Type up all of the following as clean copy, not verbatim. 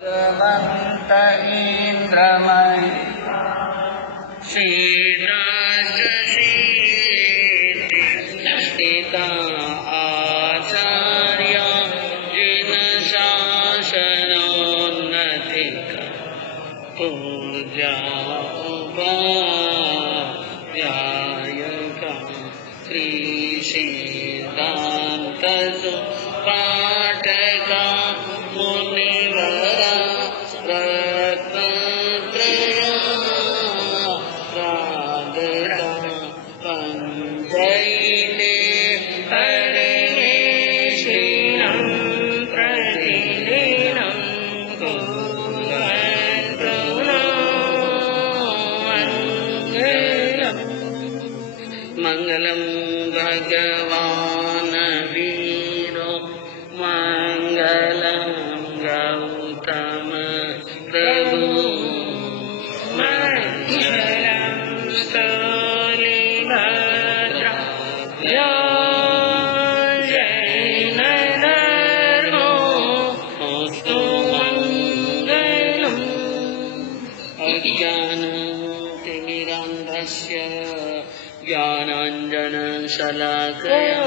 भगवन्त इन्द्रमहि श्रीराजशीतिस्थिता आचार्य जिनशासनोन्नतिक पूजा उपाध्यायका श्रीसिद्धान्तसु पाठका मुनिवरा रत्नत्रया राधका पञ्चैते हरिणेशिनं प्रतिदिनं कुर्वन्तु मङ्गलं भगवान् वीरो मङ्गलं गौतम प्रभु मङ्गलं स्थूलिभद्र जैनधर्मो अस्तु मङ्गलम् अज्ञानतिमिरान्धस्य ज्ञानाञ्जनशलाकया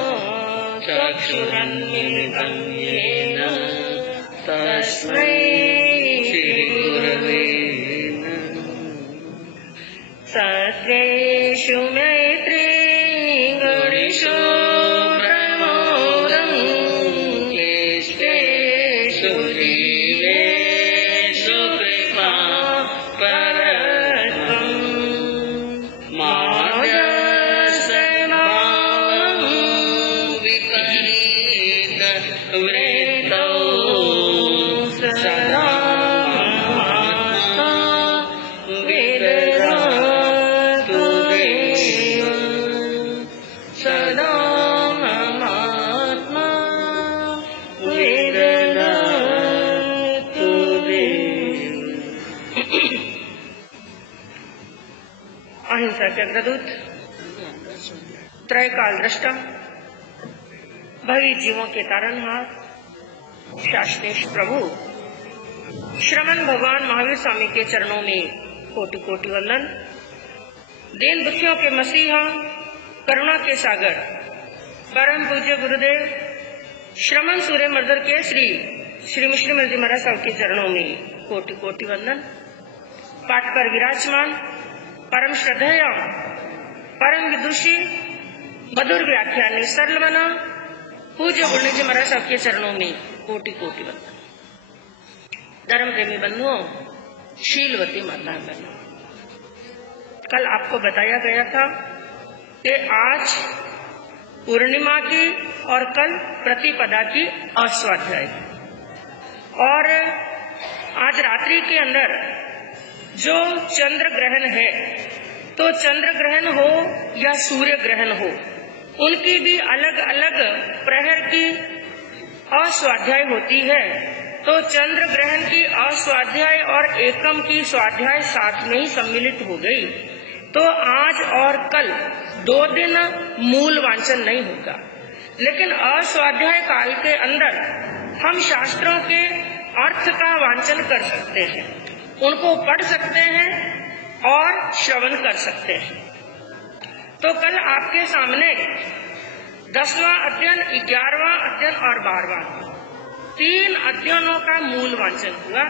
चक्षुरुन्मिलितं येन तस्मै श्रीगुरवे नमः। सत्रेषु मैत्री गुणेषु प्रमोदं क्लिष्टेषु जीवेषु कृपा परत्वम् मार्गसभावं विपरीत वृत्तौ सदा महात्मा विदधातु देवं सदा महात्मा विदधातु देवं। अहिंसा के अग्रदूत, त्रयकाल दृष्टा, भवी जीवों के तारनहार, शाश्वत प्रभु श्रमण भगवान महावीर स्वामी के चरणों में कोटि कोटि वंदन। दीन दुखियों के मसीहा, करुणा के सागर, परम पूज्य गुरुदेव श्रमण सूर्य मर्दर के श्री मुस्लिम जी महाराज साहब के चरणों में कोटि कोटि वंदन। पाठ पर विराजमान परम श्रद्धेय, परम विदुषी, मधुर व्याख्यानी, सरल मना पूज्य गुरुदेव जी महाराज साहब के चरणों में कोटि कोटि वंदन। धर्म प्रेमी बंधुओं, शीलवती माता बहनों, कल आपको बताया गया था कि आज पूर्णिमा की और कल प्रतिपदा की अस्वाध्याय, और आज रात्रि के अंदर जो चंद्र ग्रहण है, तो चंद्र ग्रहण हो या सूर्य ग्रहण हो, उनकी भी अलग अलग प्रहर की अस्वाध्याय होती है। तो चंद्र ग्रहण की अस्वाध्याय और एकम की स्वाध्याय साथ में ही सम्मिलित हो गई। तो आज और कल 2 दिन मूल वांचन नहीं होगा, लेकिन अस्वाध्याय काल के अंदर हम शास्त्रों के अर्थ का वांचन कर सकते हैं, उनको पढ़ सकते हैं और श्रवण कर सकते हैं। तो कल आपके सामने 10वां अध्ययन, 11वां अध्ययन और 12वां 3 अध्ययनों का मूल वांचन हुआ,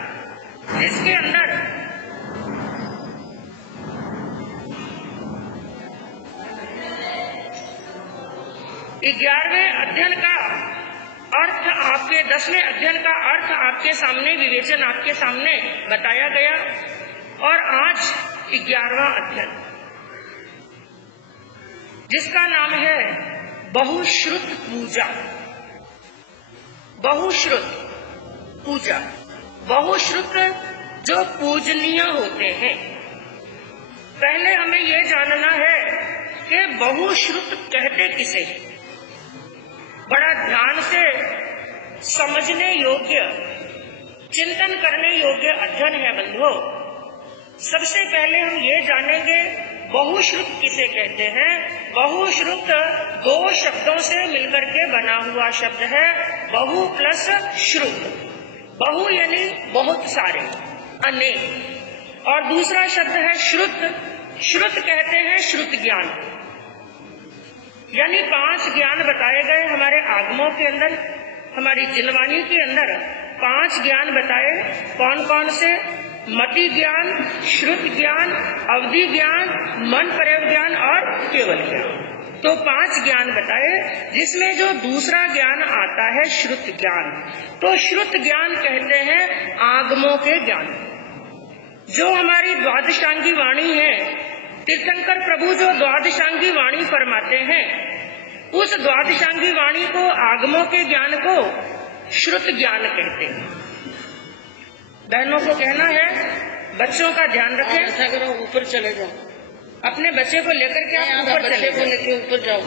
जिसके अंदर 11वें अध्ययन का अर्थ आपके 10वें अध्ययन का अर्थ आपके सामने विवेचन आपके सामने बताया गया। और आज 11वां अध्ययन, जिसका नाम है बहुश्रुत पूजा। बहुश्रुत पूजा, बहुश्रुत जो पूजनीय होते हैं। पहले हमें यह जानना है कि बहुश्रुत कहते किसे। बड़ा ध्यान से समझने योग्य, चिंतन करने योग्य अध्ययन है बंधुओं। सबसे पहले हम ये जानेंगे बहुश्रुत किसे कहते हैं। बहुश्रुत 2 शब्दों से मिलकर के बना हुआ शब्द है, बहु प्लस श्रुत। बहु यानी बहुत सारे, अनेक। और दूसरा शब्द है श्रुत। श्रुत कहते हैं श्रुत ज्ञान, यानी 5 ज्ञान बताए गए हमारे आगमों के अंदर, हमारी जिनवाणी के अंदर 5 ज्ञान बताए। कौन कौन से? मति ज्ञान, श्रुत ज्ञान, अवधि ज्ञान, मन प्रयोग ज्ञान और केवल ज्ञान। तो 5 ज्ञान बताए, जिसमें जो दूसरा ज्ञान आता है श्रुत ज्ञान। तो श्रुत ज्ञान कहते हैं आगमों के ज्ञान। जो हमारी द्वादशांगी वाणी है, तीर्थंकर प्रभु जो द्वादशांगी वाणी फरमाते हैं, उस द्वादशांगी वाणी को, आगमों के ज्ञान को श्रुत ज्ञान कहते हैं। बहनों को कहना है, बच्चों का ध्यान रखें। ऐसा करो, ऊपर चले जाओ, अपने बच्चे को लेकर के आप ऊपर चले बच्चे को लेके ऊपर जाओ।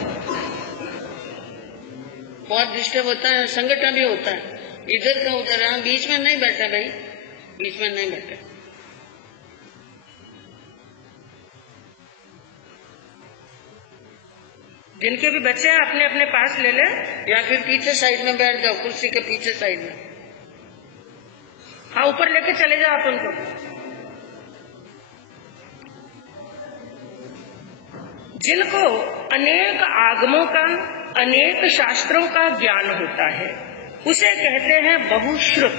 बहुत डिस्टर्ब होता है, संगठन भी होता है, इधर का उधर। हम बीच में नहीं बैठे भाई, बीच में नहीं बैठे। जिनके भी बच्चे हैं अपने अपने पास ले लें, या फिर पीछे साइड में बैठ जाओ, कुर्सी के पीछे साइड में। हाँ, ऊपर लेके चले जाओ आप उनको। जिनको अनेक आगमों का, अनेक शास्त्रों का ज्ञान होता है, उसे कहते हैं बहुश्रुत।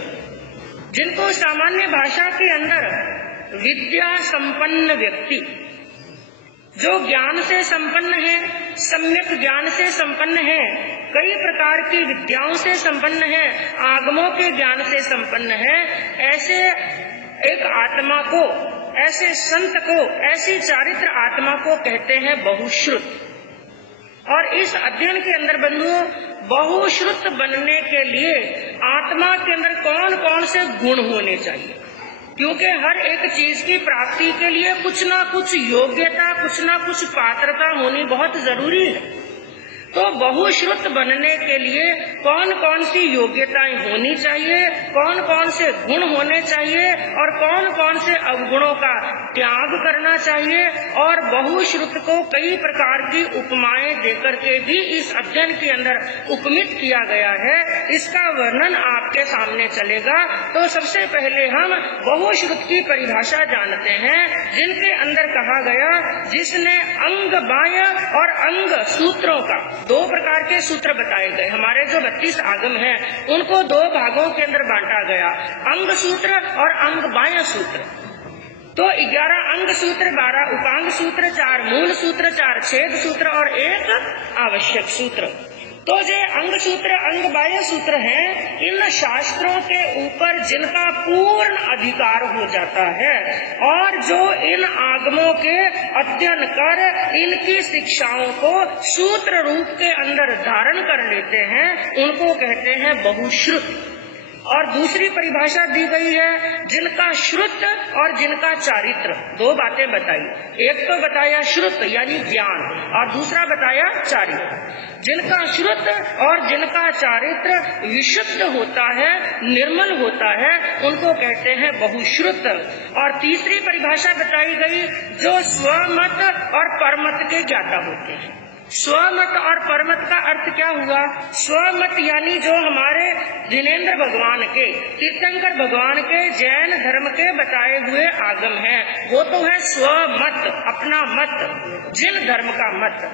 जिनको सामान्य भाषा के अंदर विद्या संपन्न व्यक्ति, जो ज्ञान से संपन्न है, सम्यक ज्ञान से संपन्न है, कई प्रकार की विद्याओं से संपन्न है, आगमों के ज्ञान से संपन्न है, ऐसे एक आत्मा को, ऐसे संत को, ऐसी चारित्र आत्मा को कहते हैं बहुश्रुत। और इस अध्ययन के अंदर बंधुओं, बहुश्रुत बनने के लिए आत्मा के अंदर कौन कौन से गुण होने चाहिए? क्योंकि हर एक चीज की प्राप्ति के लिए कुछ ना कुछ योग्यता, कुछ ना कुछ पात्रता होनी बहुत जरूरी है। तो बहुश्रुत बनने के लिए कौन कौन सी योग्यताएं होनी चाहिए, कौन कौन से गुण होने चाहिए और कौन कौन से अवगुणों का त्याग करना चाहिए। और बहुश्रुत को कई प्रकार की उपमाएं देकर के भी इस अध्ययन के अंदर उपमित किया गया है। इसका वर्णन आपके सामने चलेगा। तो सबसे पहले हम बहुश्रुत की परिभाषा जानते हैं, जिनके अंदर कहा गया, जिसने अंग बाह्य और अंग सूत्रों का, 2 प्रकार के सूत्र बताए गए। हमारे जो 32 आगम हैं, उनको 2 भागों के अंदर बांटा गया, अंग सूत्र और अंग बाह्य सूत्र। तो 11 अंग सूत्र, 12 उपांग सूत्र, 4 मूल सूत्र, 4 छेद सूत्र और 1 आवश्यक सूत्र। तो जो अंग सूत्र, अंग बाह्य सूत्र हैं, इन शास्त्रों के ऊपर जिनका पूर्ण अधिकार हो जाता है और जो इन आगमों के अध्ययन कर इनकी शिक्षाओं को सूत्र रूप के अंदर धारण कर लेते हैं, उनको कहते हैं बहुश्रुत। और दूसरी परिभाषा दी गई है, जिनका श्रुत और जिनका चारित्र। 2 बातें बताई, एक तो बताया श्रुत यानी ज्ञान, और दूसरा बताया चारित्र। जिनका श्रुत और जिनका चारित्र विशुद्ध होता है, निर्मल होता है, उनको कहते हैं बहुश्रुत। और तीसरी परिभाषा बताई गई, जो स्वमत और परमत के ज्ञाता होते हैं। स्वमत और परमत का अर्थ क्या हुआ? स्वमत यानी जो हमारे जिनेंद्र भगवान के, तीर्थंकर भगवान के जैन धर्म के बताए हुए आगम हैं, वो तो है स्वमत, अपना मत, जिन धर्म का मत,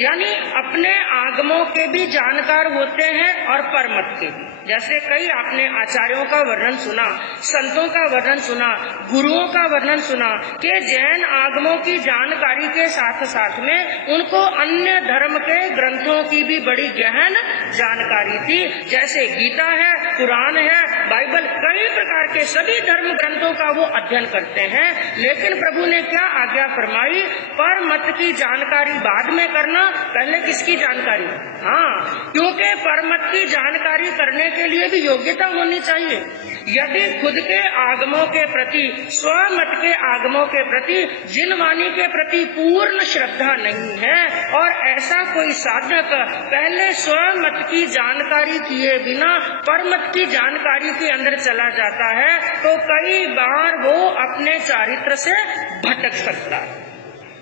यानी अपने आगमों के भी जानकार होते हैं और परमत के भी। जैसे कई आपने आचार्यों का वर्णन सुना, संतों का वर्णन सुना, गुरुओं का वर्णन सुना कि जैन आगमों की जानकारी के साथ साथ में उनको अन्य धर्म के ग्रंथों की भी बड़ी गहन जानकारी थी। जैसे गीता है, कुरान है, बाइबल, कई प्रकार के सभी धर्म ग्रंथों का वो अध्ययन करते हैं। लेकिन प्रभु ने क्या आज्ञा फरमाई? पर मत की जानकारी बाद में करना, पहले किसकी जानकारी? हाँ, क्योंकि परमत की जानकारी करने के लिए भी योग्यता होनी चाहिए। यदि खुद के आगमों के प्रति, स्वमत के आगमों के प्रति, जिनवाणी के प्रति पूर्ण श्रद्धा नहीं है और ऐसा कोई साधक पहले स्वमत की जानकारी किए बिना परमत की जानकारी के अंदर चला जाता है, तो कई बार वो अपने चारित्र से भटक सकता है।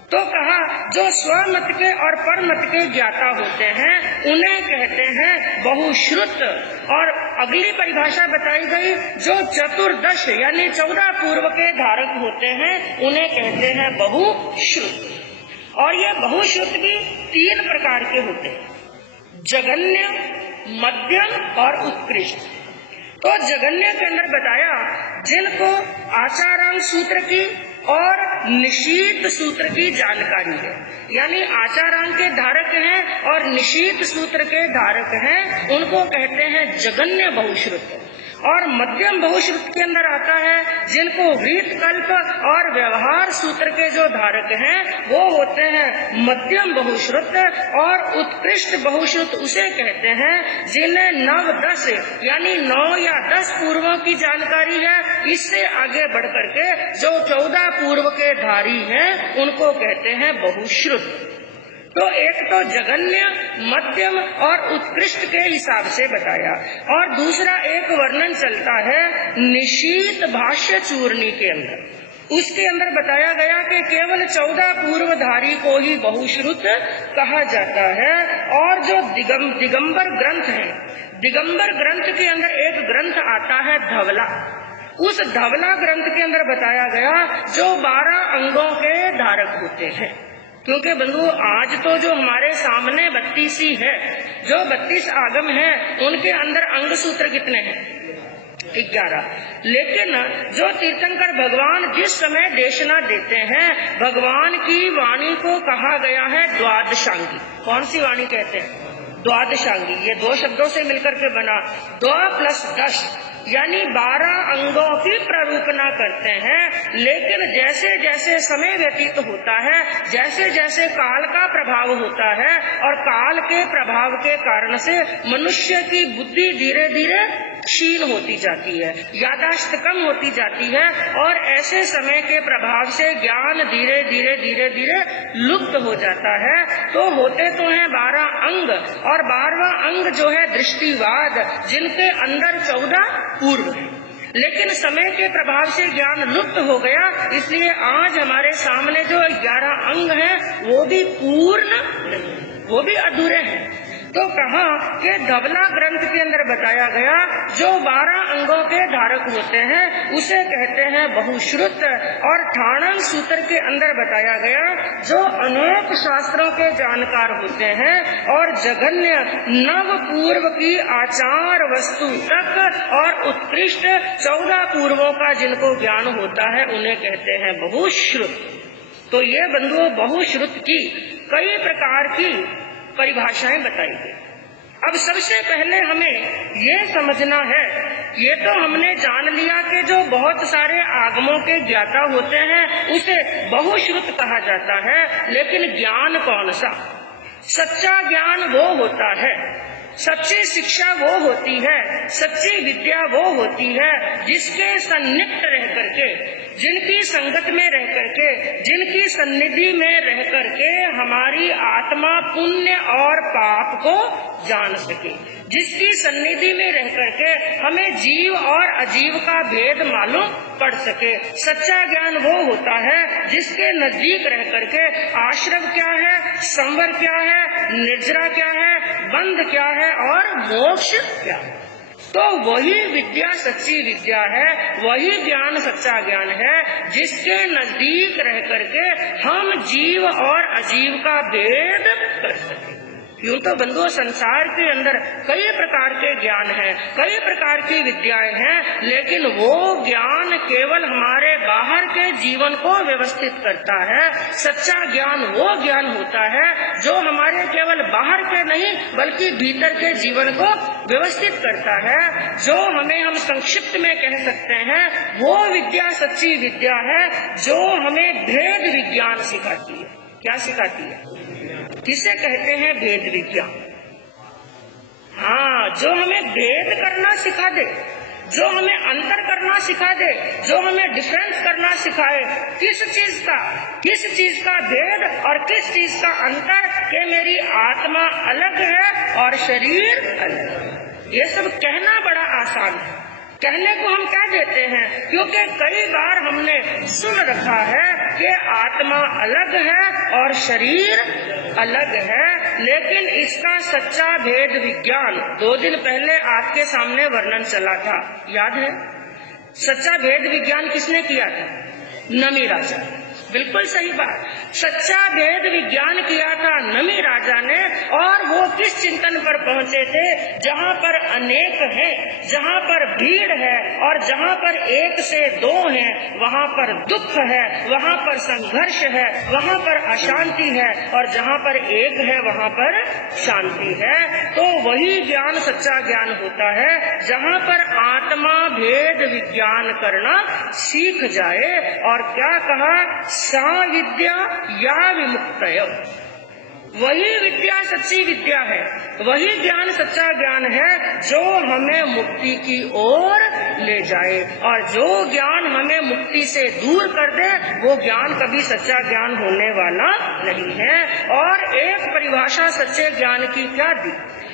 तो कहा, जो स्वमत के और परमत के ज्ञाता होते हैं, उन्हें कहते हैं बहुश्रुत। और अगली परिभाषा बताई गई, जो चतुर्दश यानी 14 पूर्व के धारक होते हैं उन्हें कहते हैं बहुश्रुत। और ये बहुश्रुत भी 3 प्रकार के होते हैं, जगन्य, मध्यम और उत्कृष्ट। तो जगन्य के अंदर बताया जिनको आचारांग सूत्र की और निशीत सूत्र की जानकारी है, यानी आचारांग के धारक हैं और निशीत सूत्र के धारक हैं, उनको कहते हैं जगन्य बहुश्रुत। और मध्यम बहुश्रुत के अंदर आता है जिनको वृत्त कल्प और व्यवहार सूत्र के जो धारक हैं वो होते हैं मध्यम बहुश्रुत। और उत्कृष्ट बहुश्रुत उसे कहते हैं जिन्हें 9, 10 यानी 9 या 10 पूर्वों की जानकारी है। इससे आगे बढ़ करके जो 14 पूर्व के धारी हैं उनको कहते हैं बहुश्रुत। तो एक तो जगन्य, मध्यम और उत्कृष्ट के हिसाब से बताया, और दूसरा एक वर्णन चलता है निशीत भाष्य चूर्णी के अंदर। उसके अंदर बताया गया कि केवल 14 पूर्वधारी को ही बहुश्रुत कहा जाता है। और जो दिगंबर ग्रंथ है, दिगंबर ग्रंथ के अंदर एक ग्रंथ आता है धवला। उस धवला ग्रंथ के अंदर बताया गया जो 12 अंगों के धारक होते हैं। क्योंकि बंधु आज तो जो हमारे सामने 32 ही है, जो 32 आगम है उनके अंदर अंग सूत्र कितने हैं? 11। लेकिन जो तीर्थंकर भगवान जिस समय देशना देते हैं, भगवान की वाणी को कहा गया है द्वादशांगी। कौन सी वाणी कहते हैं? द्वादशांगी। ये 2 शब्दों से मिलकर के बना, 2 + 10 यानी 12 अंगों की प्ररूपना करते हैं। लेकिन जैसे जैसे समय व्यतीत होता है, जैसे जैसे काल का प्रभाव होता है और काल के प्रभाव के कारण से मनुष्य की बुद्धि धीरे धीरे क्षीण होती जाती है, यादाश्त कम होती जाती है, और ऐसे समय के प्रभाव से ज्ञान धीरे धीरे धीरे धीरे लुप्त हो जाता है। तो होते तो हैं 12 अंग, और 12वां अंग जो है दृष्टिवाद, जिनके अंदर 14 पूर्व है। लेकिन समय के प्रभाव से ज्ञान लुप्त हो गया, इसलिए आज हमारे सामने जो 11 अंग हैं वो भी पूर्ण नहीं, वो भी अधूरे हैं। तो कहा कि धवला ग्रंथ के अंदर बताया गया जो 12 अंगों के धारक होते हैं उसे कहते हैं बहुश्रुत। और ठाणन सूत्र के अंदर बताया गया जो अनेक शास्त्रों के जानकार होते हैं और जगन्य नव पूर्व की आचार वस्तु तक और उत्कृष्ट 14 पूर्वों का जिनको ज्ञान होता है उन्हें कहते हैं बहुश्रुत। तो ये बंधुओं बहुश्रुत की कई प्रकार की परिभाषाएं बताई गई। अब सबसे पहले हमें ये समझना है, ये तो हमने जान लिया कि जो बहुत सारे आगमों के ज्ञाता होते हैं उसे बहुश्रुत कहा जाता है। लेकिन ज्ञान कौन सा? सच्चा ज्ञान वो होता है, सच्ची शिक्षा वो होती है, सच्ची विद्या वो होती है जिसके सन्निहित रह करके, जिनकी संगत में रह करके, जिनकी सन्निधि में रह करके हमारी आत्मा पुण्य और पाप को जान सके, जिसकी सन्निधि में रह करके हमें जीव और अजीव का भेद मालूम पड़ सके। सच्चा ज्ञान वो होता है जिसके नजदीक रह करके आश्रम क्या है, संवर क्या है, निर्जरा क्या है, बंध क्या है और मोक्ष क्या है। तो वही विद्या सच्ची विद्या है, वही ज्ञान सच्चा ज्ञान है जिसके नजदीक रह करके हम जीव और अजीव का भेद कर सके। यूं तो बंधुओं संसार के अंदर कई प्रकार के ज्ञान हैं, कई प्रकार की विद्याएं हैं, लेकिन वो ज्ञान केवल हमारे बाहर के जीवन को व्यवस्थित करता है। सच्चा ज्ञान वो ज्ञान होता है जो हमारे केवल बाहर के नहीं बल्कि भीतर के जीवन को व्यवस्थित करता है। जो हमें हम संक्षिप्त में कह सकते हैं वो विद्या सच्ची विद्या है जो हमें भेद विज्ञान सिखाती है। क्या सिखाती है? किसे कहते हैं भेद विद्या? हाँ, जो हमें भेद करना सिखा दे, जो हमें अंतर करना सिखा दे, जो हमें डिफरेंस करना सिखाए। किस चीज का भेद और किस चीज का अंतर, कि मेरी आत्मा अलग है और शरीर अलग है। ये सब कहना बड़ा आसान है, कहने को हम कह देते हैं क्योंकि कई बार हमने सुन रखा है कि आत्मा अलग है और शरीर अलग है। लेकिन इसका सच्चा भेद विज्ञान 2 दिन पहले आपके सामने वर्णन चला था, याद है? सच्चा भेद विज्ञान किसने किया था? नमी राजा। बिल्कुल सही बात, सच्चा भेद विज्ञान किया था नमी राजा ने। और वो किस चिंतन पर पहुंचे थे? जहाँ पर अनेक है, जहाँ पर भीड़ है और जहाँ पर एक से 2 है, वहाँ पर दुख है, वहाँ पर संघर्ष है, वहाँ पर अशांति है, और जहाँ पर एक है वहाँ पर शांति है। तो वही ज्ञान सच्चा ज्ञान होता है जहाँ पर आत्मा भेद विज्ञान करना सीख जाए। और क्या कहा? सा विद्या या विमुक्तय, वही विद्या सच्ची विद्या है, वही ज्ञान सच्चा ज्ञान है जो हमें मुक्ति की ओर ले जाए। और जो ज्ञान हमें मुक्ति से दूर कर दे वो ज्ञान कभी सच्चा ज्ञान होने वाला नहीं है। और एक परिभाषा सच्चे ज्ञान की क्या दी?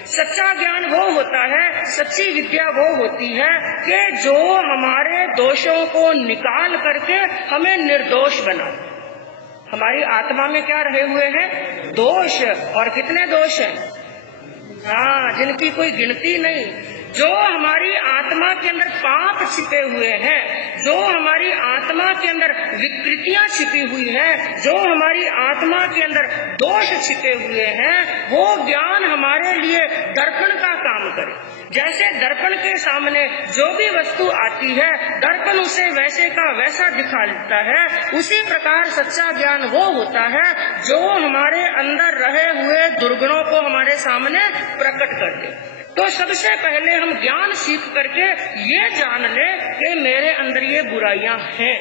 सच्चा ज्ञान वो होता है, सच्ची विद्या वो होती है कि जो हमारे दोषों को निकाल करके हमें निर्दोष बना। हमारी आत्मा में क्या रहे हुए हैं? दोष। और कितने दोष हैं? हाँ, जिनकी कोई गिनती नहीं। जो हमारी आत्मा के अंदर पाप छिपे हुए हैं, जो हमारी आत्मा के अंदर विकृतियां छिपी हुई हैं, जो हमारी आत्मा के अंदर दोष छिपे हुए हैं, वो ज्ञान हमारे लिए दर्पण का काम करे। जैसे दर्पण के सामने जो भी वस्तु आती है, दर्पण उसे वैसे का वैसा दिखा देता है, उसी प्रकार सच्चा ज्ञान वो होता है जो हमारे अंदर रहे हुए दुर्गुणों को हमारे सामने प्रकट कर दे। तो सबसे पहले हम ज्ञान सीख करके ये जान ले कि मेरे अंदर ये बुराइयां हैं,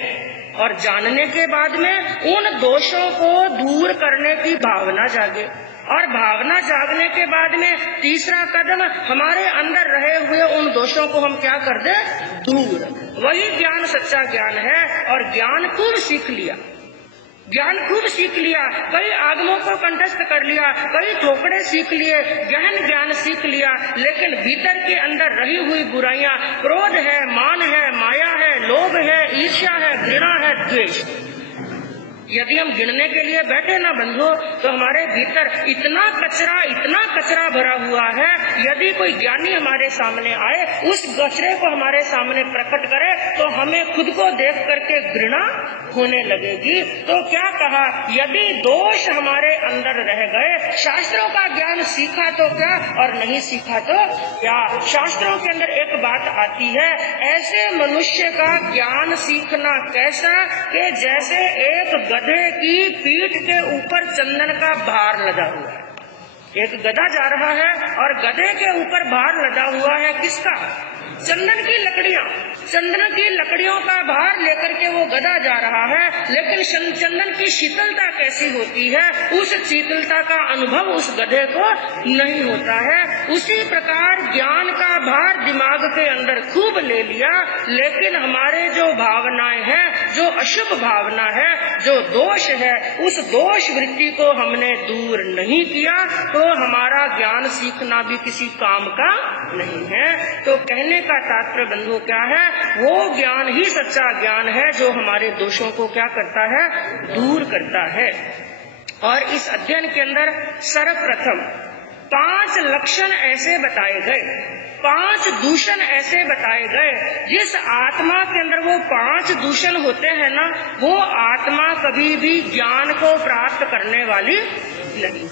और जानने के बाद में उन दोषों को दूर करने की भावना जागे। और भावना जागने के बाद में तीसरा कदम, हमारे अंदर रहे हुए उन दोषों को हम क्या कर दे? दूर। वही ज्ञान सच्चा ज्ञान है। और ज्ञान खूब सीख लिया, ज्ञान खूब सीख लिया, कई आगमों को कंठस्थ कर लिया, कई थोपड़े सीख लिए, गहन ज्ञान सीख लिया, लेकिन भीतर के अंदर रही हुई बुराइयां, क्रोध है, मान है, माया है, लोभ है, ईर्ष्या है, घृणा है, द्वेष। यदि हम गिनने के लिए बैठे ना बंधु, तो हमारे भीतर इतना कचरा भरा हुआ है। यदि कोई ज्ञानी हमारे सामने आए, उस कचरे को हमारे सामने प्रकट करे, तो हमें खुद को देख करके घृणा होने लगेगी। तो क्या कहा? यदि दोष हमारे अंदर रह गए, शास्त्रों का ज्ञान सीखा तो क्या और नहीं सीखा तो क्या। शास्त्रों के अंदर एक बात आती है, ऐसे मनुष्य का ज्ञान सीखना कैसा कि जैसे एक गधे की पीठ के ऊपर चंदन का भार लगा हुआ है। एक गधा जा रहा है और गधे के ऊपर भार लगा हुआ है, किसका? चंदन की लकड़ियां। चंदन की लकड़ियों का भार लेकर के वो गधा जा रहा है, लेकिन चंदन की शीतलता कैसी होती है, उस शीतलता का अनुभव उस गधे को नहीं होता है। उसी प्रकार ज्ञान का भार दिमाग के अंदर खूब ले लिया, लेकिन हमारे जो भावनाएं हैं, जो अशुभ भावना है, जो दोष है, उस दोष वृत्ति को हमने दूर नहीं किया, तो हमारा ज्ञान सीखना भी किसी काम का नहीं है। तो कहने का तात्पर्य बंधु क्या है? वो ज्ञान ही सच्चा ज्ञान है जो हमारे दोषों को क्या करता है? दूर करता है। और इस अध्ययन के अंदर सर्वप्रथम 5 लक्षण ऐसे बताए गए, 5 दूषण ऐसे बताए गए, जिस आत्मा के अंदर वो 5 दूषण होते हैं ना, वो आत्मा कभी भी ज्ञान को प्राप्त करने वाली नहीं।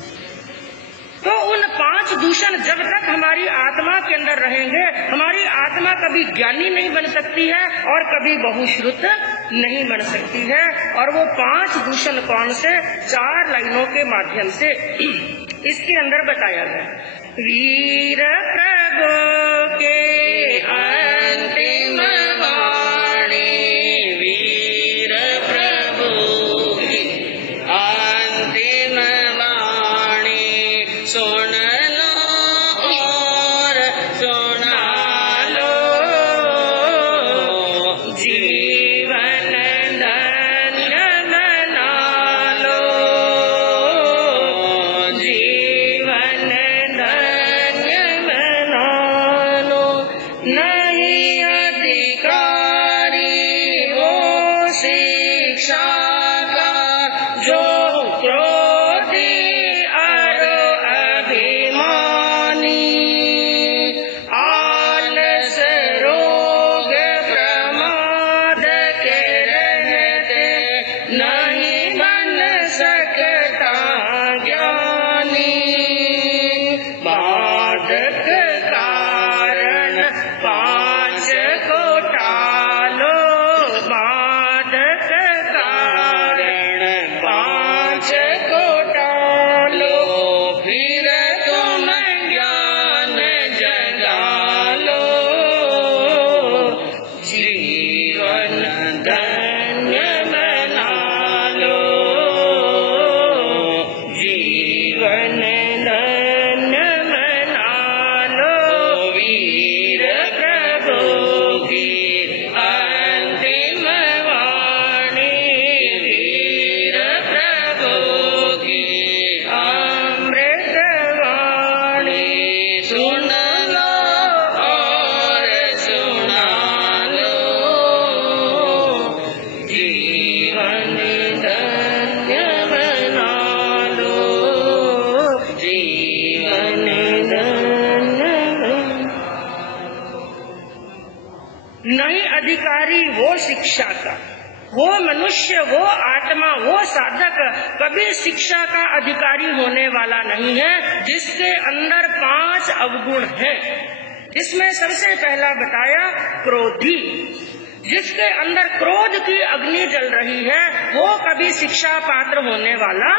तो उन 5 दूषण जब तक हमारी आत्मा के अंदर रहेंगे, हमारी आत्मा कभी ज्ञानी नहीं बन सकती है और कभी बहुश्रुत नहीं बन सकती है। और वो 5 दूषण कौन से? 4 लाइनों के माध्यम से इसके अंदर बताया गया। वीर प्रभु के अंतिम वाणी, वीर प्रभु की अंतिम वाणी, सुन लो और सुना लो, जीवन धन्य बना लो, जीवन धन्य बना लो। नहीं अधिकारी वो शिक्षा का जो क्रोधी अरो शिक्षा का, वो मनुष्य, वो आत्मा, वो साधक कभी शिक्षा का अधिकारी होने वाला नहीं है जिसके अंदर 5 अवगुण हैं। जिसमें सबसे पहला बताया क्रोधी। जिसके अंदर क्रोध की अग्नि जल रही है वो कभी शिक्षा पात्र होने वाला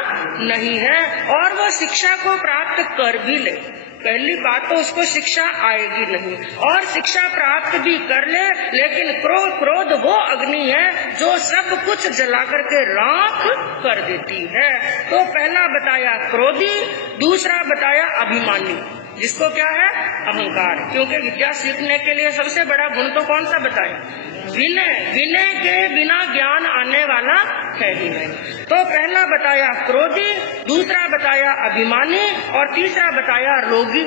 नहीं है, और वो शिक्षा को प्राप्त कर भी ले, पहली बात तो उसको शिक्षा आएगी नहीं, और शिक्षा प्राप्त भी कर ले लेकिन क्रोध वो अग्नि है जो सब कुछ जला करके राख कर देती है। तो पहला बताया क्रोधी, दूसरा बताया अभिमानी, जिसको क्या है अहंकार, क्योंकि विद्या सीखने के लिए सबसे बड़ा गुण तो कौन सा बताया, विनय। विनय के बिना ज्ञान आने वाला है ही नहीं। तो पहला बताया क्रोधी, दूसरा बताया अभिमानी, और तीसरा बताया रोगी,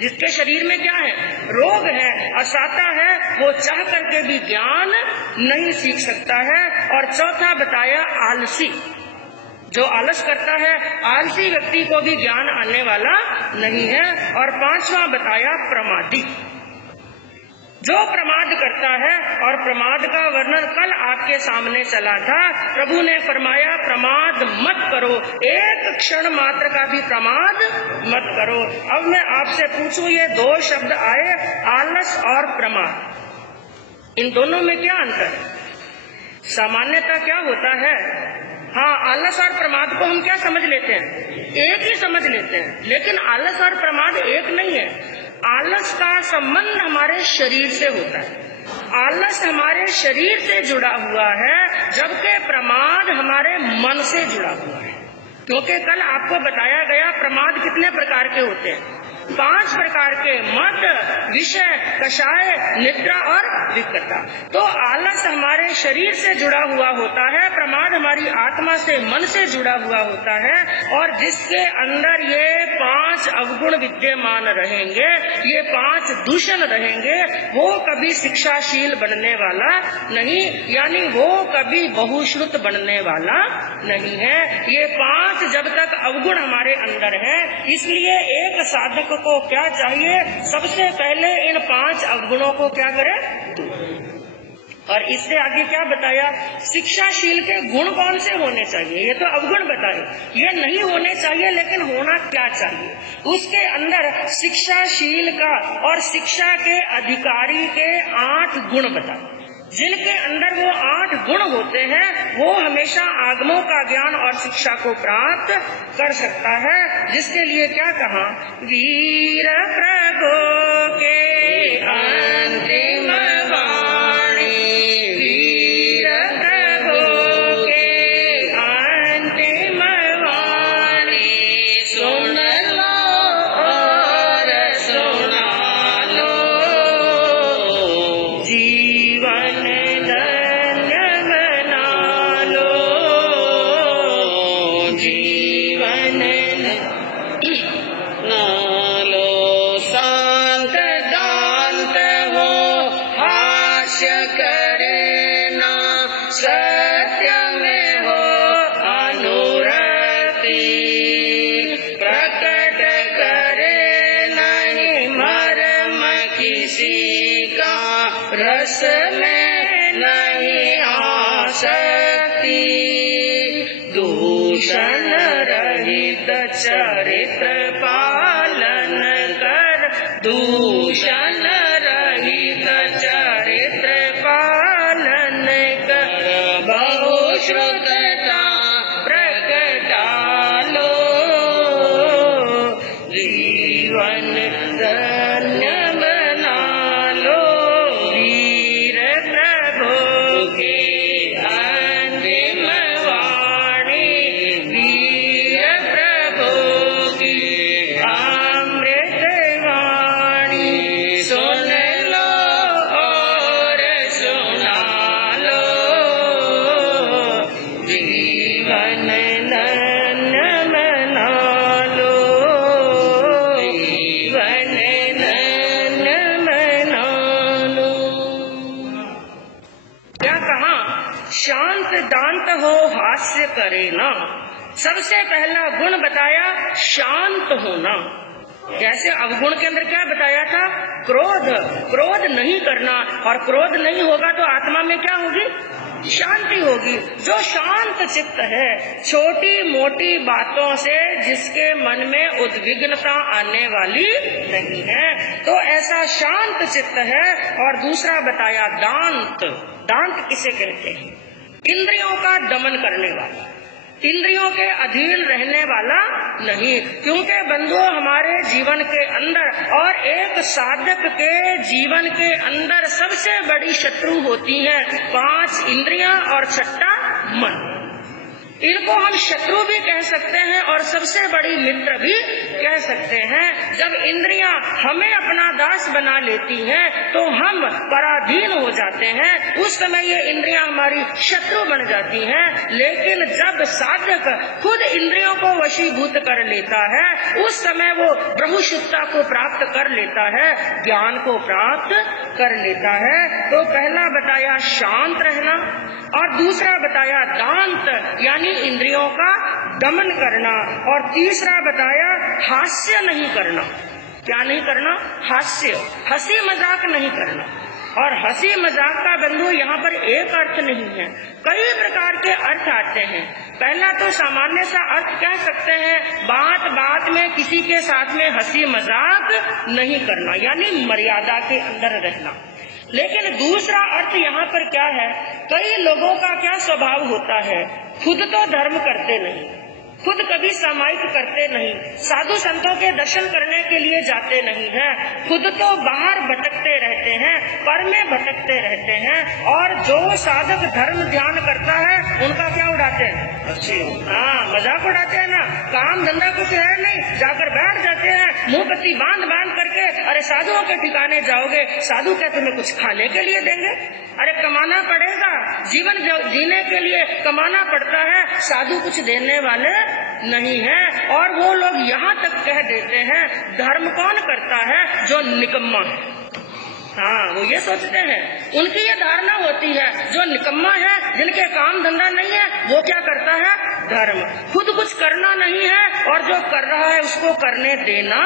जिसके शरीर में क्या है रोग है, असाता है, वो चाह करके भी ज्ञान नहीं सीख सकता है। और चौथा बताया आलसी, जो आलस करता है, आलसी व्यक्ति को भी ज्ञान आने वाला नहीं है। और पांचवा बताया प्रमादी, जो प्रमाद करता है, और प्रमाद का वर्णन कल आपके सामने चला था। प्रभु ने फरमाया प्रमाद मत करो, एक क्षण मात्र का भी प्रमाद मत करो। अब मैं आपसे पूछूं, ये 2 शब्द आए आलस और प्रमाद, इन दोनों में क्या अंतर है? सामान्यतः क्या होता है, हाँ, आलस और प्रमाद को हम क्या समझ लेते हैं, एक ही समझ लेते हैं, लेकिन आलस और प्रमाद एक नहीं है। आलस का संबंध हमारे शरीर से होता है, आलस हमारे शरीर से जुड़ा हुआ है, जबकि प्रमाद हमारे मन से जुड़ा हुआ है। क्योंकि कल आपको बताया गया प्रमाद कितने प्रकार के होते हैं, 5 प्रकार के, मद, विषय, कषाय, निद्रा और विकृता। तो आलस हमारे शरीर से जुड़ा हुआ होता है, प्रमाद हमारी आत्मा से, मन से जुड़ा हुआ होता है। और जिसके अंदर ये 5 अवगुण विद्यमान रहेंगे, ये 5 दूषण रहेंगे, वो कभी शिक्षाशील बनने वाला नहीं, यानी वो कभी बहुश्रुत बनने वाला नहीं है। ये 5 जब तक अवगुण हमारे अंदर है, इसलिए एक साधक को क्या चाहिए, सबसे पहले इन 5 अवगुणों को क्या करे। और इससे आगे क्या बताया, शिक्षाशील के गुण कौन से होने चाहिए, ये तो अवगुण बताए, ये नहीं होने चाहिए, लेकिन होना क्या चाहिए। उसके अंदर शिक्षाशील का और शिक्षा के अधिकारी के 8 गुण बताए। जिनके अंदर वो 8 गुण होते हैं, वो हमेशा आगमों का ज्ञान और शिक्षा को प्राप्त कर सकता है। जिसके लिए क्या कहा, वीर प्रभु के अंतिम वाणी, वीर प्रभु के अंतिम वाणी, सुन लो और सुना लो, जीवन धन्य बना लो, जीवन ना लो, शांत दांत हो, हास्य करे ना, सत्य में हो अनुरक्ति, प्रकट करे नहीं मर्म किसी का, रस में नहीं आसक्ति, दूषण रहित चरित्र पालन कर, दूषण रहित चरित्र पालन कर, बहुश्रुतता प्रकटा लो, जीवन धन्य बना लो, वीर प्रभु के अंतिम वाणी, वीर प्रभु की अमृत वाणी, सुन लो और सुना लो, जीवन धन्य बना लो, जीवन धन्य बना लो। क्या कहा, शांत दांत हो, हास्य करे ना। सबसे पहला गुण बताया शांत होना। जैसे अवगुण के अंदर क्या बताया था, क्रोध, क्रोध नहीं करना, और क्रोध नहीं होगा तो आत्मा में क्या होगी, शांति होगी। जो शांत चित्त है, छोटी मोटी बातों से जिसके मन में उद्विग्नता आने वाली नहीं है, तो ऐसा शांत चित्त है। और दूसरा बताया दांत, दांत किसे कहते हैं, इंद्रियों का दमन करने वाला, इंद्रियों के अधीन रहने वाला नहीं। क्योंकि बंधु हमारे जीवन के अंदर और एक साधक के जीवन के अंदर सबसे बड़ी शत्रु होती है 5 इंद्रियां और 6 मन। इनको हम शत्रु भी कह सकते हैं और सबसे बड़ी मित्र भी कह सकते हैं। जब इंद्रियां हमें अपना दास बना लेती हैं तो हम पराधीन हो जाते हैं, उस समय ये इंद्रियां हमारी शत्रु बन जाती हैं। लेकिन जब साधक खुद इंद्रियों को वशीभूत कर लेता है, उस समय वो ब्रह्मशुद्धता को प्राप्त कर लेता है, ज्ञान को प्राप्त कर लेता है। तो पहला बताया शांत रहना, और दूसरा बताया दांत यानी इंद्रियों का दमन करना, और तीसरा बताया हास्य नहीं करना। क्या नहीं करना, हास्य, हंसी मजाक नहीं करना। और हंसी मजाक का बंधु यहाँ पर एक अर्थ नहीं है, कई प्रकार के अर्थ आते हैं। पहला तो सामान्य सा अर्थ कह सकते हैं, बात बात में किसी के साथ में हंसी मजाक नहीं करना, यानी मर्यादा के अंदर रहना। लेकिन दूसरा अर्थ यहाँ पर क्या है, कई लोगों का क्या स्वभाव होता है, खुद तो धर्म करते नहीं, खुद कभी सामायिक करते नहीं, साधु संतों के दर्शन करने के लिए जाते नहीं हैं, खुद तो बाहर भटकते रहते हैं, पर में भटकते रहते हैं। और जो साधक धर्म ध्यान करता है उनका क्या उड़ाते हैं, मजाक उड़ाते हैं ना, काम धंधा कुछ है नहीं, जाकर बैठ जाते हैं मुंह पत्ती बांध बांध करके। अरे साधुओं के ठिकाने जाओगे, साधु क्या तुम्हें कुछ खाने के लिए देंगे? अरे कमाना पड़ेगा, जीवन जीने के लिए कमाना पड़ता है, साधु कुछ देने वाले नहीं है। और वो लोग यहाँ तक कह देते हैं धर्म कौन करता है, जो निकम्मा है। हाँ, वो ये सोचते हैं, उनकी ये धारणा होती है जो निकम्मा है, जिनके काम धंधा नहीं है, वो क्या करता है, धर्म। खुद कुछ करना नहीं है और जो कर रहा है उसको करने देना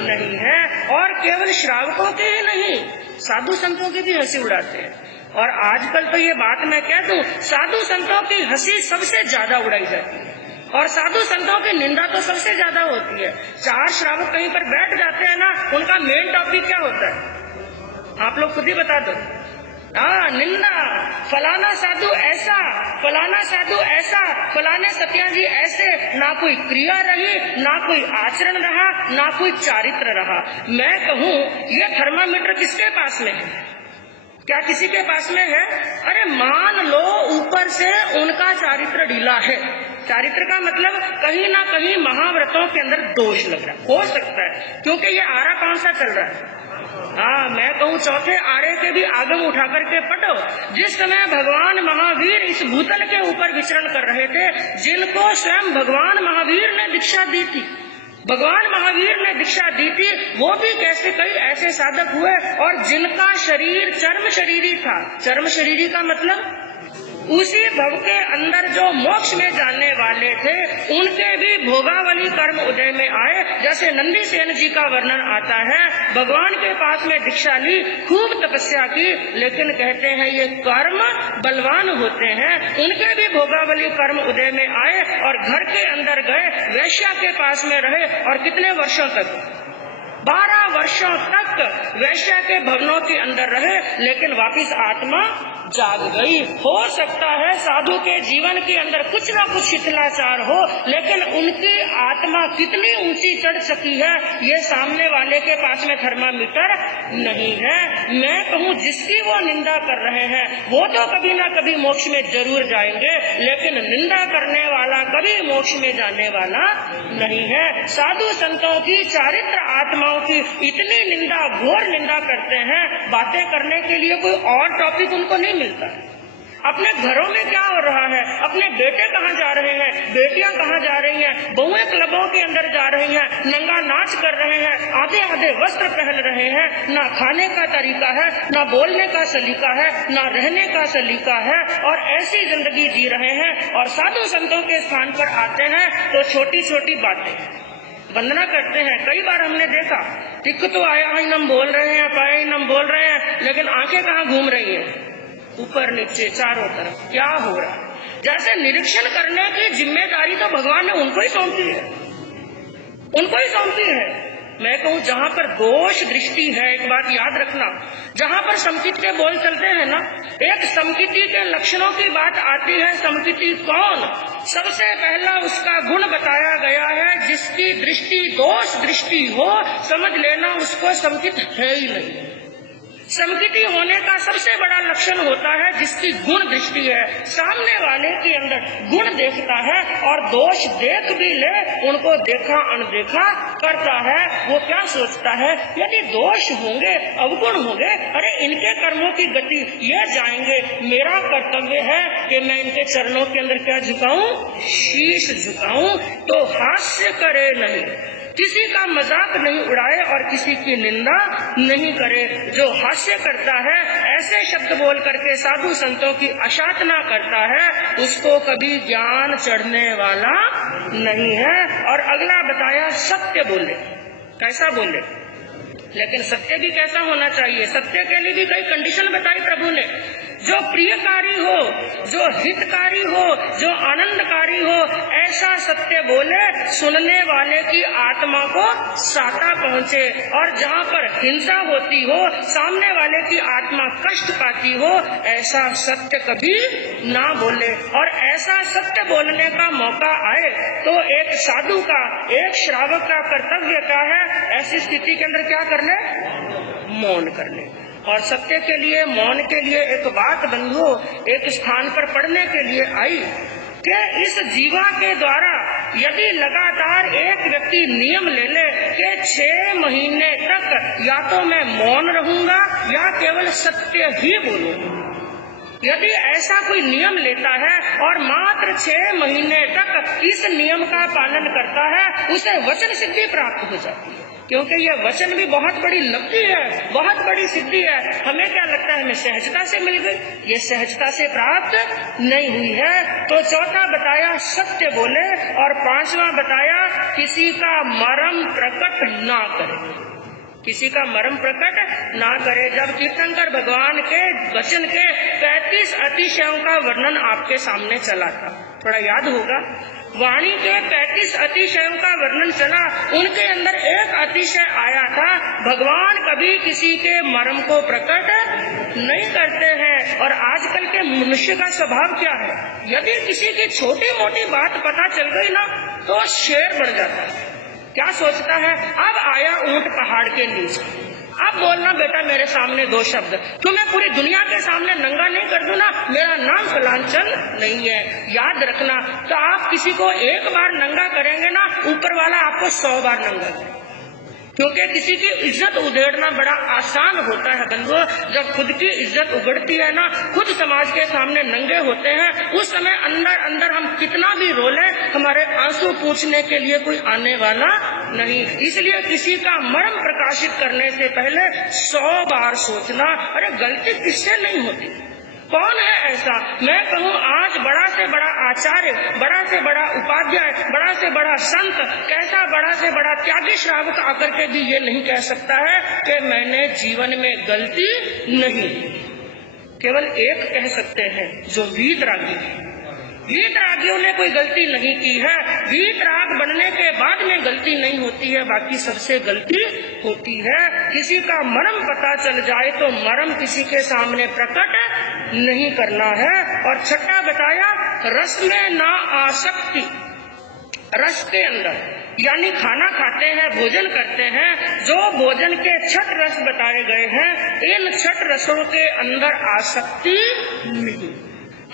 नहीं है। और केवल श्रावकों की ही नहीं, साधु संतों की भी हंसी उड़ाते हैं। और आजकल तो ये बात मैं कह दूं, साधु संतों की हंसी सबसे ज्यादा उड़ाई जाती है और साधु संतों की निंदा तो सबसे ज्यादा होती है। 4 श्रावक कहीं पर बैठ जाते हैं ना, उनका मेन टॉपिक क्या होता है, आप लोग खुद ही बता दो। निंदा, फलाना साधु ऐसा, फलाना साधु ऐसा, फलाने सत्या जी ऐसे, ना कोई क्रिया रही, ना कोई आचरण रहा, ना कोई चारित्र रहा। मैं कहूँ ये थर्मामीटर किसके पास में है, क्या किसी के पास में है? अरे मान लो ऊपर से उनका चारित्र ढीला है, चारित्र का मतलब कहीं ना कहीं महाव्रतों के अंदर दोष लग रहा हो सकता है, क्योंकि ये आरा कौन सा चल रहा है। मैं कहूँ चौथे आरे के भी आगम उठा करके पढ़ो। जिस समय भगवान महावीर इस भूतल के ऊपर विचरण कर रहे थे, जिनको स्वयं भगवान महावीर ने दीक्षा दी थी, भगवान महावीर ने दीक्षा दी थी, वो भी कैसे कई ऐसे साधक हुए और जिनका शरीर चर्म शरीरी था। चर्म शरीरी का मतलब उसी भव के अंदर जो मोक्ष में जाने वाले थे, उनके भी भोगावली कर्म उदय में आए। जैसे नंदी सेन जी का वर्णन आता है, भगवान के पास में दीक्षा ली, खूब तपस्या की, लेकिन कहते हैं ये कर्म बलवान होते हैं, उनके भी भोगावली कर्म उदय में आए और घर के अंदर गए, वैश्या के पास में रहे और कितने वर्षों तक, 12 वर्षों तक वैश्या के भवनों के अंदर रहे, लेकिन वापिस आत्मा जाग गई। हो सकता है साधु के जीवन के अंदर कुछ ना कुछ शिथिलाचार हो, लेकिन उनकी आत्मा कितनी ऊंची चढ़ सकी है, ये सामने वाले के पास में थर्मामीटर नहीं है। मैं कहूँ जिसकी वो निंदा कर रहे हैं वो तो कभी ना कभी मोक्ष में जरूर जाएंगे, लेकिन निंदा करने वाला कभी मोक्ष में जाने वाला नहीं है। साधु संतों की चारित्र आत्माओं की इतनी निंदा, घोर निंदा करते हैं, बातें करने के लिए कोई और टॉपिक उनको नहीं मिलता। अपने घरों में क्या हो रहा है, अपने बेटे कहाँ जा रहे हैं, बेटियां कहाँ जा रही हैं, बहुएं क्लबों के अंदर जा रही हैं, नंगा नाच कर रहे हैं, आधे आधे वस्त्र पहन रहे हैं, ना खाने का तरीका है, ना बोलने का सलीका है, ना रहने का सलीका है, और ऐसी जिंदगी जी रहे हैं। और साधु संतों के स्थान पर आते हैं तो छोटी छोटी बातें, वंदना करते हैं। कई बार हमने देखा टिक तो आया ही हम बोल रहे हैं, पाया ही हम बोल रहे हैं, लेकिन आंखें कहाँ घूम रही हैं? ऊपर नीचे चारों तरफ क्या हो रहा है। जैसे निरीक्षण करने की जिम्मेदारी तो भगवान ने उनको ही सौंपी है, उनको ही सौंपी है। मैं कहूँ जहाँ पर दोष दृष्टि है, एक बात याद रखना, जहाँ पर समकित के बोल चलते हैं ना, एक समकिति के लक्षणों की बात आती है। समकिति कौन? सबसे पहला उसका गुण बताया गया है, जिसकी दृष्टि दोष दृष्टि हो, समझ लेना उसको समकित है ही नहीं। समकिति होने का सबसे बड़ा लक्षण होता है जिसकी गुण दृष्टि है, सामने वाले के अंदर गुण देखता है और दोष देख भी ले, उनको देखा अनदेखा करता है। वो क्या सोचता है, यदि दोष होंगे, अवगुण होंगे, अरे इनके कर्मों की गति ये जाएंगे, मेरा कर्तव्य है कि मैं इनके चरणों के अंदर क्या झुकाऊं, शीश झुकाऊं। तो हास्य करे नहीं, किसी का मजाक नहीं उड़ाए और किसी की निंदा नहीं करे। जो हास्य करता है, ऐसे शब्द बोल करके साधु संतों की अशातना करता है, उसको कभी ज्ञान चढ़ने वाला नहीं है। और अगला बताया सत्य बोले। कैसा बोले? लेकिन सत्य भी कैसा होना चाहिए? सत्य के लिए भी कई कंडीशन बताई प्रभु ने। जो प्रियकारी हो, जो हितकारी हो, जो आनंदकारी हो, ऐसा सत्य बोले सुनने वाले की आत्मा को साता पहुँचे। और जहाँ पर हिंसा होती हो, सामने वाले की आत्मा कष्ट पाती हो, ऐसा सत्य कभी ना बोले। और ऐसा सत्य बोलने का मौका आए तो एक साधु का, एक श्रावक का कर्तव्य क्या है? ऐसी स्थिति के अंदर क्या करने? मौन करने। और सत्य के लिए, मौन के लिए एक बात बंधु एक स्थान पर पढ़ने के लिए आई कि इस जीवा के द्वारा यदि लगातार एक व्यक्ति नियम ले ले कि 6 महीने तक या तो मैं मौन रहूंगा या केवल सत्य ही बोलूंगा, यदि ऐसा कोई नियम लेता है और मात्र 6 महीने तक इस नियम का पालन करता है, उसे वचन सिद्धि प्राप्त हो जाती है। क्योंकि ये वचन भी बहुत बड़ी लब्धि है, बहुत बड़ी सिद्धि है। हमें क्या लगता है हमें सहजता से मिल गई, ये सहजता से प्राप्त नहीं हुई है। तो चौथा बताया सत्य बोले, और 5वां बताया किसी का मर्म प्रकट ना करे, किसी का मर्म प्रकट ना करे। जब कीर्तनकर भगवान के वचन के 35 अतिशयों का वर्णन आपके सामने चला था, थोड़ा याद होगा, वाणी के 35 अतिशयों का वर्णन चला, उनके अंदर एक अतिशय आया था, भगवान कभी किसी के मर्म को प्रकट नहीं करते हैं। और आजकल के मनुष्य का स्वभाव क्या है, यदि किसी की छोटी मोटी बात पता चल गई ना तो शेर बन जाता है। क्या सोचता है, अब आया ऊंट पहाड़ के नीचे, अब बोलना बेटा मेरे सामने 2 शब्द, तो मैं पूरी दुनिया के सामने नंगा नहीं कर दूं ना, मेरा नाम फलांचल नहीं है। याद रखना, तो आप किसी को एक बार नंगा करेंगे ना, ऊपर वाला आपको 100 बार नंगा करेगा। क्योंकि किसी की इज्जत उधेड़ना बड़ा आसान होता है बंधुओं। जब खुद की इज्जत उगड़ती है ना, खुद समाज के सामने नंगे होते हैं, उस समय अंदर अंदर हम कितना भी रोले, हमारे आंसू पूछने के लिए कोई आने वाला नहीं। इसलिए किसी का मर्म प्रकाशित करने से पहले 100 बार सोचना, अरे गलती किससे नहीं होती, कौन है ऐसा। मैं कहूँ आज बड़ा से बड़ा आचार्य, बड़ा से बड़ा उपाध्याय, बड़ा से बड़ा संत, कैसा बड़ा से बड़ा त्यागी श्रावक आकर के भी ये नहीं कह सकता है कि मैंने जीवन में गलती नहीं। केवल एक कह सकते हैं, जो वीतरागी है। वीतरागियों ने कोई गलती नहीं की है। वीतराग बनने के बाद में गलती नहीं होती है, बाकी सबसे गलती होती है। किसी का मर्म पता चल जाए तो मर्म किसी के सामने प्रकट नहीं करना है। और छठा बताया रस में ना आसक्ति। रस के अंदर यानी खाना खाते हैं, भोजन करते हैं, जो भोजन के 6 रस बताए गए हैं, इन 6 रसों के अंदर आसक्ति नहीं।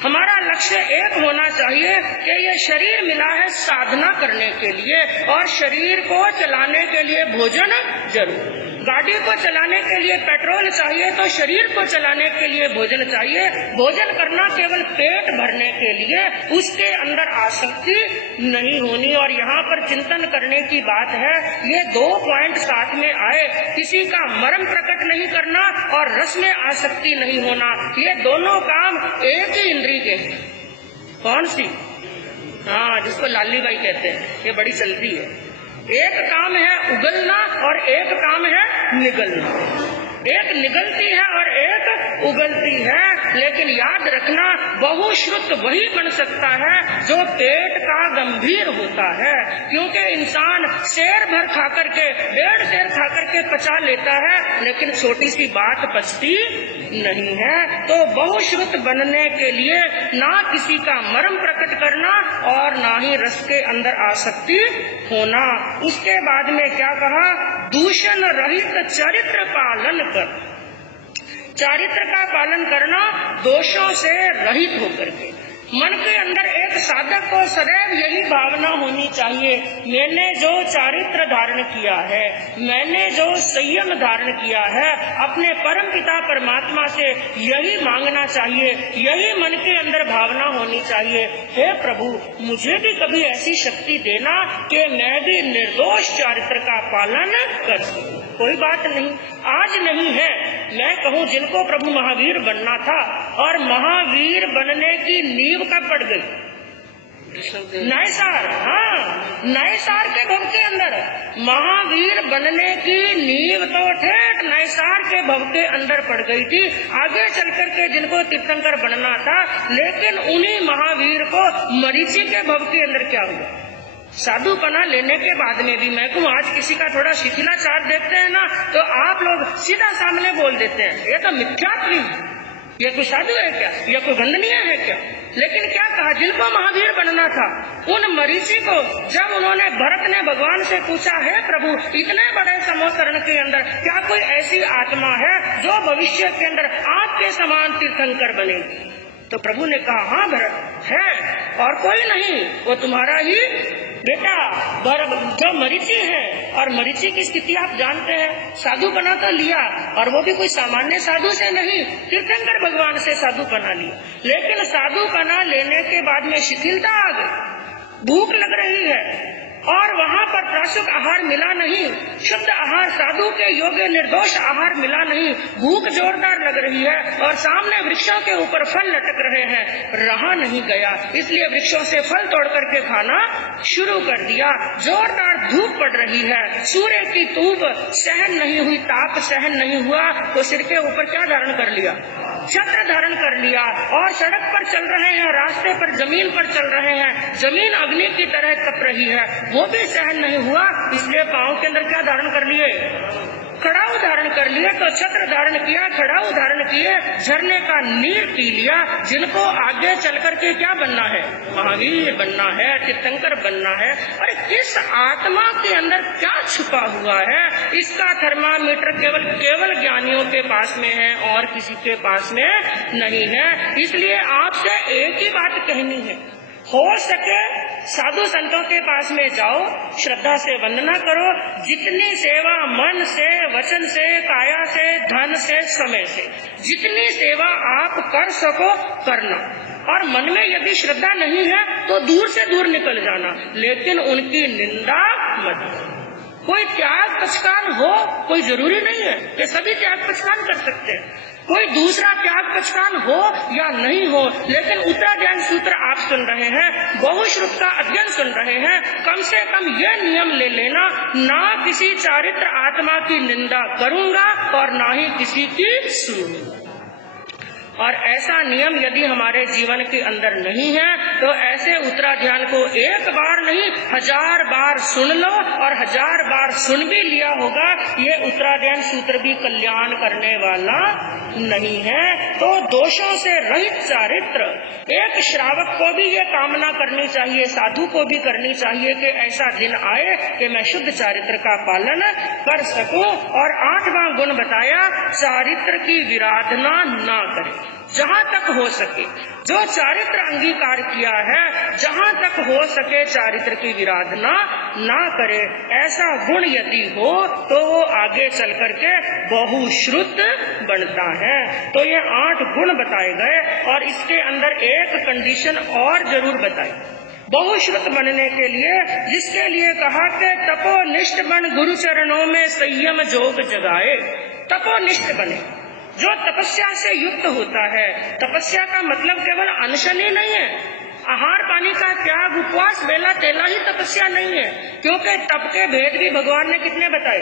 हमारा लक्ष्य एक होना चाहिए कि ये शरीर मिला है साधना करने के लिए, और शरीर को चलाने के लिए भोजन जरूर। गाड़ी को चलाने के लिए पेट्रोल चाहिए तो शरीर को चलाने के लिए भोजन चाहिए। भोजन करना केवल पेट भरने के लिए, उसके अंदर आसक्ति नहीं होनी। और यहाँ पर चिंतन करने की बात है, ये 2 पॉइंट साथ में आए, किसी का मर्म प्रकट नहीं करना और रस में आसक्ति नहीं होना। ये दोनों काम एक ही इंद्री के हैं। कौन सी? हाँ, जिसको लाली बाई कहते हैं, ये बड़ी चलती है। एक काम है उगलना और एक काम है निगलना। एक निगलती है और एक उगलती है, लेकिन याद रखना बहुश्रुत वही बन सकता है जो पेट का गंभीर होता है, क्योंकि इंसान शेर भर खा करके 1.5 शेर खा करके पचा लेता है, लेकिन छोटी सी बात पचती नहीं है। तो बहुश्रुत बनने के लिए ना किसी का मर्म प्रकट करना और ना ही रस के अंदर आसक्ति होना। उसके बाद में क्या कहा, दूषण रहित चरित्र पालन कर। चारित्र का पालन करना दोषों से रहित होकर के। मन के अंदर एक साधक को सदैव यही भावना होनी चाहिए, मैंने जो चारित्र धारण किया है, मैंने जो संयम धारण किया है, अपने परम पिता परमात्मा से यही मांगना चाहिए, यही मन के अंदर भावना होनी चाहिए, हे प्रभु मुझे भी कभी ऐसी शक्ति देना कि मैं भी निर्दोष चारित्र का पालन कर सकूं। कोई बात नहीं, आज नहीं है, मैं कहूँ जिनको प्रभु महावीर बनना था और महावीर बनने की नींव कब पड़ गई, नए सार। हाँ, नए सार के भव के अंदर महावीर बनने की नींव तो ठेठ नए सार के भव के अंदर पड़ गई थी। आगे चल करके जिनको तीर्थंकर बनना था, लेकिन उन्हीं महावीर को मरीचि के भव के अंदर क्या हुआ, साधुपना लेने के बाद में भी। मैं कहूँ आज किसी का थोड़ा शिथिलाचार देखते हैं ना, तो आप लोग सीधा सामने बोल देते हैं, ये तो मिथ्यात्व, ये कोई साधु है क्या, ये कोई वंदनीय है क्या। लेकिन क्या कहा, जिनको महावीर बनना था उन मरीचि को जब उन्होंने, भरत ने भगवान से पूछा, है प्रभु इतने बड़े समोतरण के अंदर क्या कोई ऐसी आत्मा है जो भविष्य के अंदर आपके समान तीर्थंकर बनेगी। तो प्रभु ने कहा, हाँ भरत है, और कोई नहीं, वो तुम्हारा ही बेटा जो मरीचि है। और मरीचि की स्थिति आप जानते हैं, साधु बना तो लिया, और वो भी कोई सामान्य साधु से नहीं, तीर्थंकर भगवान से साधु बना लिया। लेकिन साधु बना लेने के बाद में शिथिलता आ गई, भूख लग रही है और वहाँ पर प्राशुक आहार मिला नहीं, शुद्ध आहार साधु के योग्य निर्दोष आहार मिला नहीं, भूख जोरदार लग रही है और सामने वृक्षों के ऊपर फल लटक रहे हैं, रहा नहीं गया, इसलिए वृक्षों से फल तोड़ करके खाना शुरू कर दिया। जोरदार धूप पड़ रही है, सूर्य की धूप सहन नहीं हुई, ताप सहन नहीं हुआ, तो सिर के ऊपर क्या धारण कर लिया, छत्र धारण कर लिया, और सड़क पर चल रहे हैं, रास्ते पर जमीन पर चल रहे हैं, जमीन अग्नि की तरह तप रही है, वो भी सहन नहीं हुआ, इसलिए पांव के अंदर क्या धारण कर लिए, खड़ाऊ धारण कर लिए। तो छत्र धारण किया, खड़ाऊ धारण किए, झरने का नीर पी लिया। जिनको आगे चल करके क्या बनना है, महावीर बनना है, तीर्थंकर बनना है, और किस आत्मा के अंदर क्या छुपा हुआ है, इसका थर्मामीटर केवल ज्ञानियों के पास में है और किसी के पास में नहीं है। इसलिए आपसे एक ही बात कहनी है, हो सके साधु संतों के पास में जाओ, श्रद्धा से वंदना करो, जितनी सेवा मन से, वचन से, काया से, धन से, समय से, जितनी सेवा आप कर सको करना। और मन में यदि श्रद्धा नहीं है तो दूर से दूर निकल जाना, लेकिन उनकी निंदा मत। कोई त्याग पचकान हो, कोई जरूरी नहीं है कि सभी त्याग पचकान कर सकते हैं, कोई दूसरा त्याग पचकान हो या नहीं हो, लेकिन उत्तराध्यान सूत्र आप सुन रहे हैं, बहुश्रुत का अध्ययन सुन रहे हैं, कम से कम ये नियम ले लेना, ना किसी चारित्र आत्मा की निंदा करूंगा और ना ही किसी की सुनूंगा। और ऐसा नियम यदि हमारे जीवन के अंदर नहीं है तो ऐसे उत्तराध्यान को एक बार नहीं 1000 बार सुन लो, और 1000 बार सुन भी लिया होगा, ये उत्तराध्यान सूत्र भी कल्याण करने वाला नहीं है। तो दोषों से रहित चारित्र, एक श्रावक को भी ये कामना करनी चाहिए, साधु को भी करनी चाहिए कि ऐसा दिन आए कि मैं शुद्ध चारित्र का पालन कर सकूं। और 8वां गुण बताया, चारित्र की विराधना ना करे, जहाँ तक हो सके जो चारित्र अंगीकार किया है, जहाँ तक हो सके चारित्र की विराधना ना करे। ऐसा गुण यदि हो तो वो आगे चल करके बहुश्रुत बनता है। तो ये 8 गुण बताए गए, और इसके अंदर एक कंडीशन और जरूर बताई बहुश्रुत बनने के लिए, जिसके लिए कहा कि तपोनिष्ठ बन गुरु चरणों में संयम जोग जगाए। तपोनिष्ठ बने, जो तपस्या से युक्त होता है। तपस्या का मतलब केवल अनशन ही नहीं है, आहार पानी का त्याग, उपवास, बेला तेला ही तपस्या नहीं है, क्योंकि तप के भेद भी भगवान ने कितने बताए?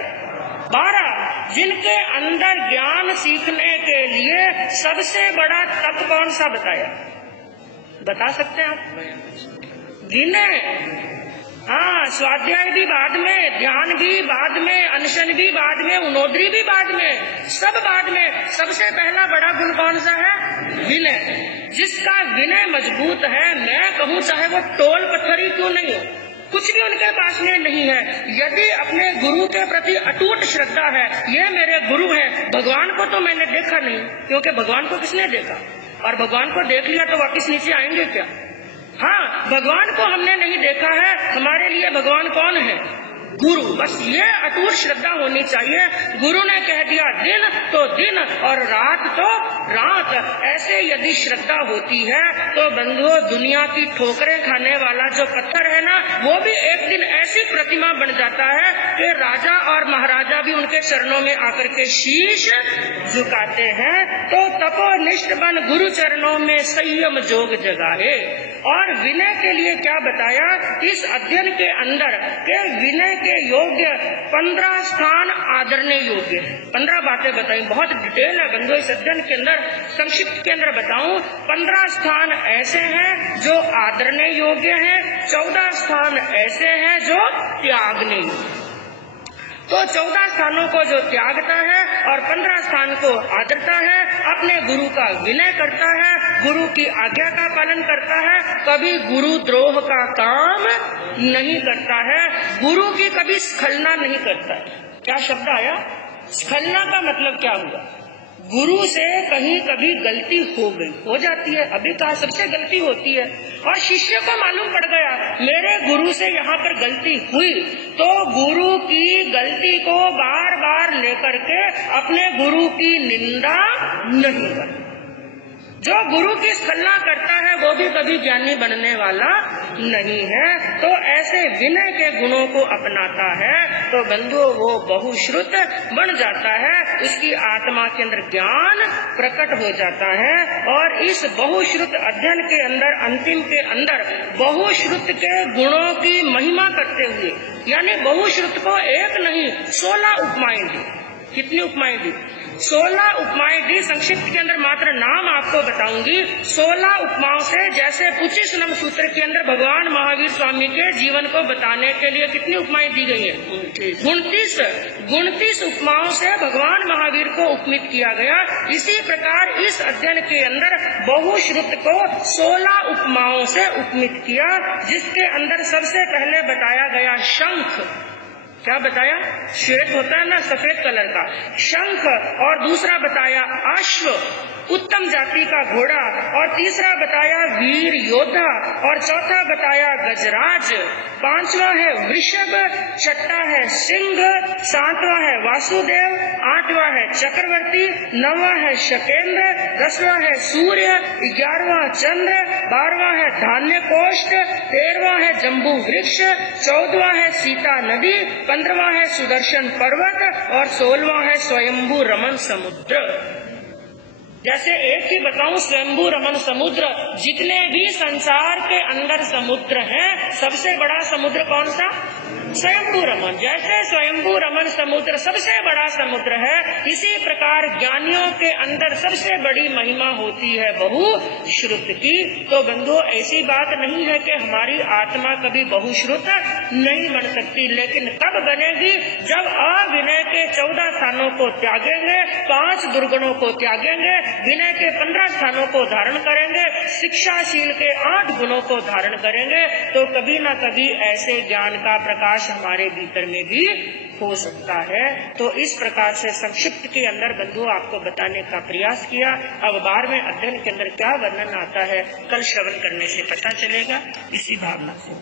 12। जिनके अंदर ज्ञान सीखने के लिए सबसे बड़ा तप कौन सा बताया? बता सकते हैं आप? विनय। हाँ, स्वाध्याय भी बाद में, ध्यान भी बाद में, अनशन भी बाद में, उनोद्री भी बाद में, सब बाद में। सबसे पहला बड़ा गुण कौन सा है? विनय। जिसका विनय मजबूत है, मैं कहूँ चाहे वो टोल पत्थरी क्यों नहीं हो, कुछ भी उनके पास में नहीं है, यदि अपने गुरु के प्रति अटूट श्रद्धा है, ये मेरे गुरु हैं, भगवान को तो मैंने देखा नहीं, क्योंकि भगवान को किसने देखा? और भगवान को देख लिया तो वापिस नीचे आएंगे क्या? हाँ, भगवान को हमने नहीं देखा है, हमारे लिए भगवान कौन है? गुरु। बस ये अटूट श्रद्धा होनी चाहिए। गुरु ने कह दिया दिन तो दिन और रात तो रात। ऐसे यदि श्रद्धा होती है तो बंधुओं, दुनिया की ठोकरें खाने वाला जो पत्थर है ना, वो भी एक दिन ऐसी प्रतिमा बन जाता है कि राजा और महाराजा भी उनके चरणों में आकर के शीश झुकाते हैं। तो तपोनिष्ठ बन गुरु चरणों में संयम जोग जगाए। और विनय के लिए क्या बताया इस अध्ययन के अंदर के विनय के योग्य 15 स्थान आदरणीय योग्य है। 15 बातें बताई, बहुत डिटेल है बंधु इस अध्ययन के अंदर। संक्षिप्त के अंदर बताऊं, 15 स्थान ऐसे हैं जो आदरणीय योग्य हैं, 14 स्थान ऐसे हैं जो त्यागने योग्य। तो 14 स्थानों को जो त्यागता है और 15 स्थान को आदरता है, अपने गुरु का विनय करता है, गुरु की आज्ञा का पालन करता है, कभी गुरु द्रोह का काम नहीं करता है, गुरु की कभी स्खलना नहीं करता है। क्या शब्द आया? स्खलना का मतलब क्या हुआ? गुरु से कहीं कभी गलती हो गई, हो जाती है, अभी कहा सबसे गलती होती है, और शिष्य को मालूम पड़ गया मेरे गुरु से यहाँ पर गलती हुई, तो गुरु की गलती को बार बार लेकर के अपने गुरु की निंदा नहीं करता। जो गुरु की स्खलना करता है वो भी कभी ज्ञानी बनने वाला नहीं है। तो ऐसे विनय के गुणों को अपनाता है तो बंधु वो बहुश्रुत बन जाता है, उसकी आत्मा के अंदर ज्ञान प्रकट हो जाता है। और इस बहुश्रुत अध्ययन के अंदर अंतिम के अंदर बहुश्रुत के गुणों की महिमा करते हुए, यानी बहुश्रुत को एक नहीं 16 उपमाएं दी। कितनी उपमाएं दी? 16 उपमाएं दी। संक्षिप्त के अंदर मात्र नाम आपको बताऊंगी। 16 उपमाओं से, जैसे 25 नंबर सूत्र के अंदर भगवान महावीर स्वामी के जीवन को बताने के लिए कितनी उपमाएं दी गई है? 29 उपमाओं से भगवान महावीर को उपमित किया गया। इसी प्रकार इस अध्ययन के अंदर बहुश्रुत को 16 उपमाओं से उपमित किया, जिसके अंदर सबसे पहले बताया गया शंख। क्या बताया? श्वेत होता है ना, सफेद कलर का शंख। और दूसरा बताया अश्व, उत्तम जाति का घोड़ा। और तीसरा बताया वीर योद्धा। और चौथा बताया गजराज। पांचवा है वृषभ। छठा है सिंह। सातवां है वासुदेव। आठवां है चक्रवर्ती। नौवां है शकेंद्र। 10वां है सूर्य। 11वां चंद्र। 12वां है धान्य कोष्ठ। 13वां है जम्बू वृक्ष। 14वां है सीता नदी। 15वां है सुदर्शन पर्वत। और 16वां है स्वयंभू रमन समुद्र। जैसे एक ही बताऊं, स्वयंभू रमन समुद्र, जितने भी संसार के अंदर समुद्र हैं, सबसे बड़ा समुद्र कौन सा? स्वयंभू रमन। जैसे स्वयंभू रमन समुद्र सबसे बड़ा समुद्र है, इसी प्रकार ज्ञानियों के अंदर सबसे बड़ी महिमा होती है बहुश्रुत की। तो बंधुओं, ऐसी बात नहीं है कि हमारी आत्मा कभी बहुश्रुत नहीं बन सकती, लेकिन तब बनेगी जब अविनय के 14 स्थानों को त्यागेंगे, 5 दुर्गुणों को त्यागेंगे, विनय के 15 स्थानों को धारण करेंगे, शिक्षाशील के 8 गुणों को धारण करेंगे, तो कभी न कभी ऐसे ज्ञान का प्रकाश हमारे भीतर में भी हो सकता है। तो इस प्रकार से संक्षिप्त के अंदर बंधु आपको बताने का प्रयास किया। अब 12वें अध्ययन के अंदर क्या वर्णन आता है, कल श्रवण करने से पता चलेगा। इसी भावना से